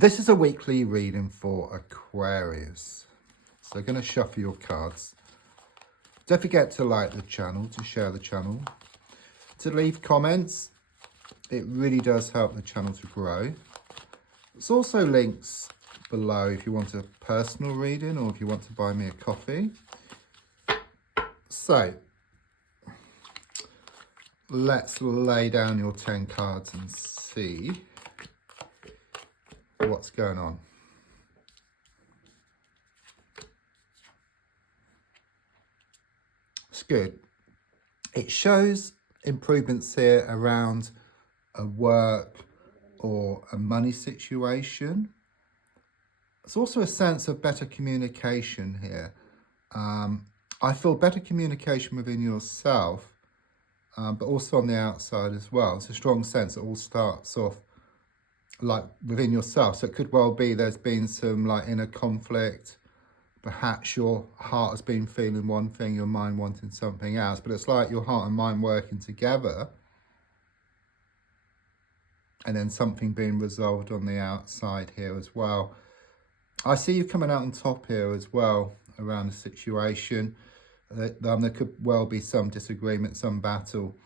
This is a weekly reading for Aquarius. So I'm going to shuffle your cards. Don't forget to like the channel, to share the channel, to leave comments. It really does help the channel to grow. There's also links below if you want a personal reading or if you want to buy me a coffee. So let's lay down your 10 cards and see what's going on. It's good. It shows improvements here around a work or a money situation. There's also a sense of better communication here. I feel better communication within yourself, but also on the outside as well. It's a strong sense. It all starts off like within yourself. So it could well be there's been some like inner conflict. Perhaps your heart has been feeling one thing, your mind wanting something else, but it's like your heart and mind working together and then something being resolved on the outside here as well. I see you coming out on top here as well around the situation. There could well be some disagreement, some battle.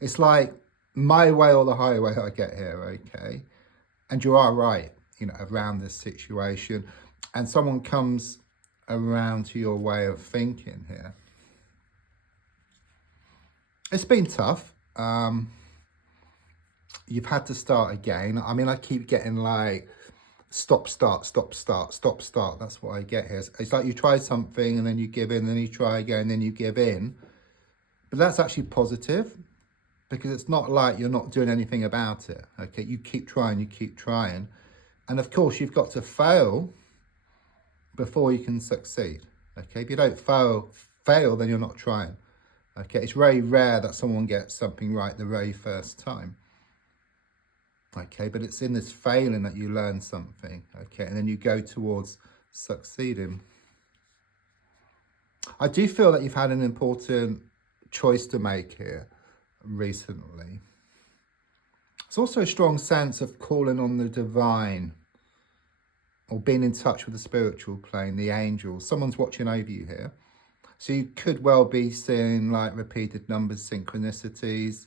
It's like my way or the highway I get here, okay? And you are right, you know, around this situation. And someone comes around to your way of thinking here. It's been tough. You've had to start again. I mean, I keep getting like, stop, start, stop, start, stop, start. That's what I get here. It's like you try something and then you give in, then you try again, and then you give in. But that's actually positive because it's not like you're not doing anything about it. Okay, you keep trying, you keep trying. And of course, you've got to fail before you can succeed. Okay, if you don't fail, then you're not trying. Okay, it's very rare that someone gets something right the very first time. Okay, but it's in this failing that you learn something. Okay, and then you go towards succeeding. I do feel that you've had an important choice to make here recently. It's also a strong sense of calling on the divine or being in touch with the spiritual plane, the angels. Someone's watching over you here. So you could well be seeing like repeated numbers, synchronicities.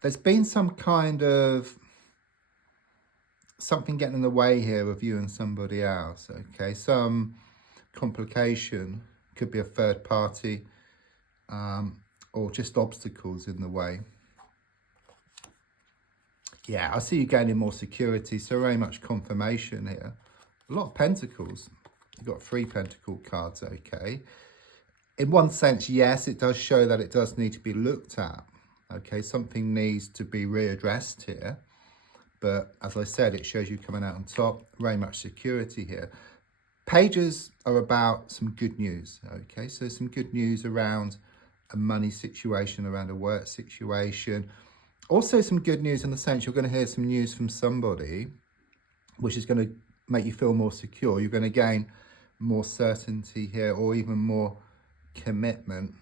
There's been some kind of something getting in the way here of you and somebody else, okay? Some complication, could be a third party, or just obstacles in the way. Yeah, I see you gaining more security, so very much confirmation here. A lot of pentacles. You've got 3 pentacle cards, okay? In one sense, yes, it does show that it does need to be looked at. Okay, something needs to be readdressed here. But as I said, it shows you coming out on top, very much security here. Pages are about some good news, okay? So some good news around a money situation, around a work situation. Also some good news in the sense you're going to hear some news from somebody, which is going to make you feel more secure. You're going to gain more certainty here or even more commitment.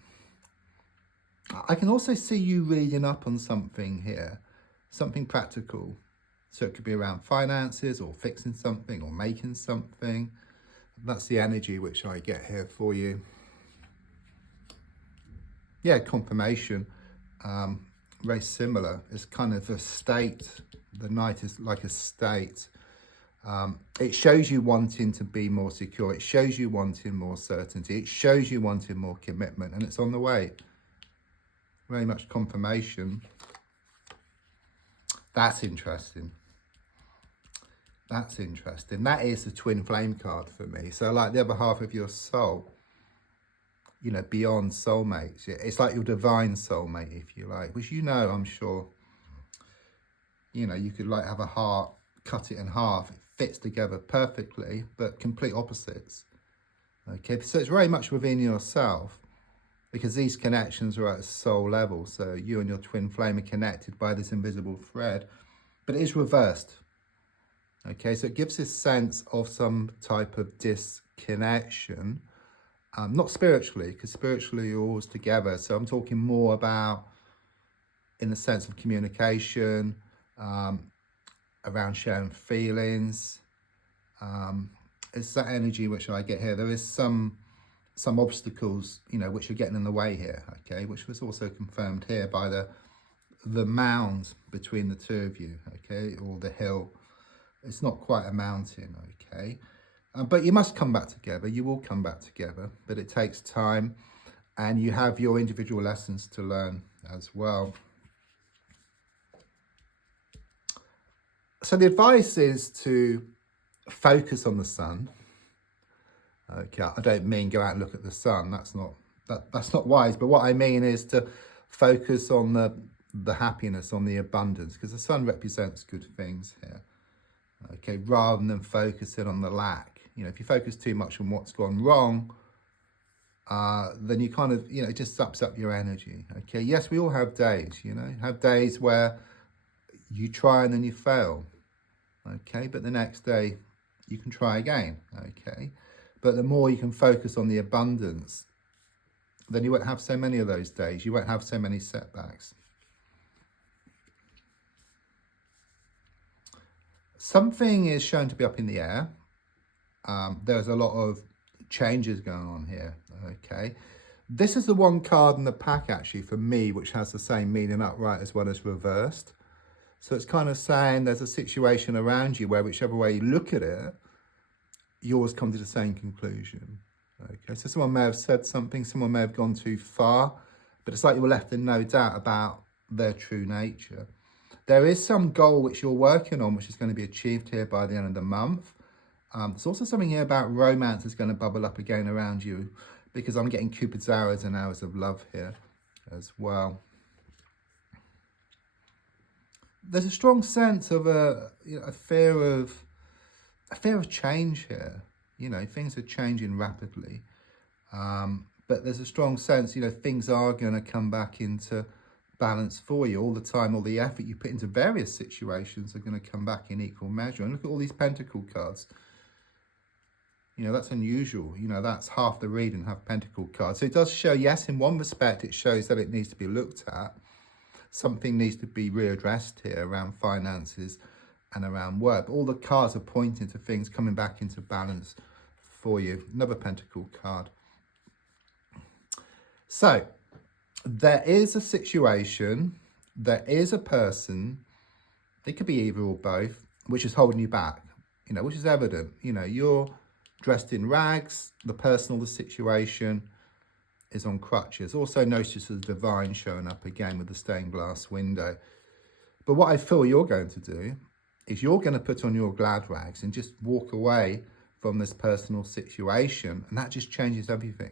I can also see you reading up on something here, something practical. So it could be around finances or fixing something or making something. That's the energy which I get here for you. Yeah, confirmation. Very similar. It's kind of a state. The Knight is like a state. It shows you wanting to be more secure. It shows you wanting more certainty. It shows you wanting more commitment, and it's on the way. Very much confirmation. That's interesting. That's interesting. That is the twin flame card for me. So like the other half of your soul, you know, beyond soulmates. It's like your divine soulmate, if you like, which, you know, I'm sure, you know, you could like have a heart, cut it in half. It fits together perfectly, but complete opposites. Okay, so it's very much within yourself because these connections are at a soul level. So you and your twin flame are connected by this invisible thread, but it is reversed. Okay, so it gives this sense of some type of disconnection. Not spiritually, because spiritually you're always together. So I'm talking more about in the sense of communication, around sharing feelings. It's that energy which I get here. There is some obstacles, you know, which are getting in the way here, okay, which was also confirmed here by the mound between the two of you, okay, or the hill. It's not quite a mountain, okay, but you must come back together. You will come back together, but it takes time, and you have your individual lessons to learn as well. So the advice is to focus on the sun. Okay, I don't mean go out and look at the sun. That's not wise. But what I mean is to focus on the happiness, on the abundance, because the sun represents good things here. Okay, rather than focusing on the lack. You know, if you focus too much on what's gone wrong, then you kind of, you know, it just sucks up your energy. Okay, yes, we all have days. You know, have days where you try and then you fail. Okay, but the next day you can try again. Okay, but the more you can focus on the abundance, then you won't have so many of those days. You won't have so many setbacks. Something is shown to be up in the air. There's a lot of changes going on here. Okay, this is the one card in the pack actually for me which has the same meaning upright as well as reversed. So it's kind of saying there's a situation around you where whichever way you look at it, you always come to the same conclusion. Okay, so someone may have said something, someone may have gone too far, but it's like you were left in no doubt about their true nature. There is some goal which you're working on, which is going to be achieved here by the end of the month. There's also something here about romance is going to bubble up again around you, because I'm getting Cupid's arrows and arrows of love here as well. There's a strong sense of a fear of change here. You know, things are changing rapidly, but there's a strong sense, you know, things are going to come back into balance for you all the time. All the effort you put into various situations are going to come back in equal measure. And look at all these pentacle cards. You know, that's unusual. You know, that's half the reading, half pentacle cards. So it does show, yes, in one respect, it shows that it needs to be looked at. Something needs to be readdressed here around finances and around work. But all the cards are pointing to things coming back into balance for you. Another pentacle card. So there is a situation, there is a person, it could be either or both, which is holding you back, you know, which is evident. You know, you're dressed in rags, the person or the situation is on crutches. Also notice the divine showing up again with the stained glass window. But what I feel you're going to do is you're going to put on your glad rags and just walk away from this personal situation, and that just changes everything.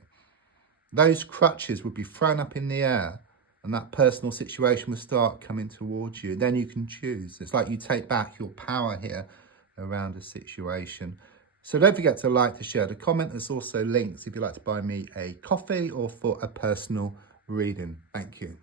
Those crutches would be thrown up in the air and that personal situation will start coming towards you. Then you can choose. It's like you take back your power here around a situation. So don't forget to like, to share, to comment. There's also links if you'd like to buy me a coffee or for a personal reading. Thank you.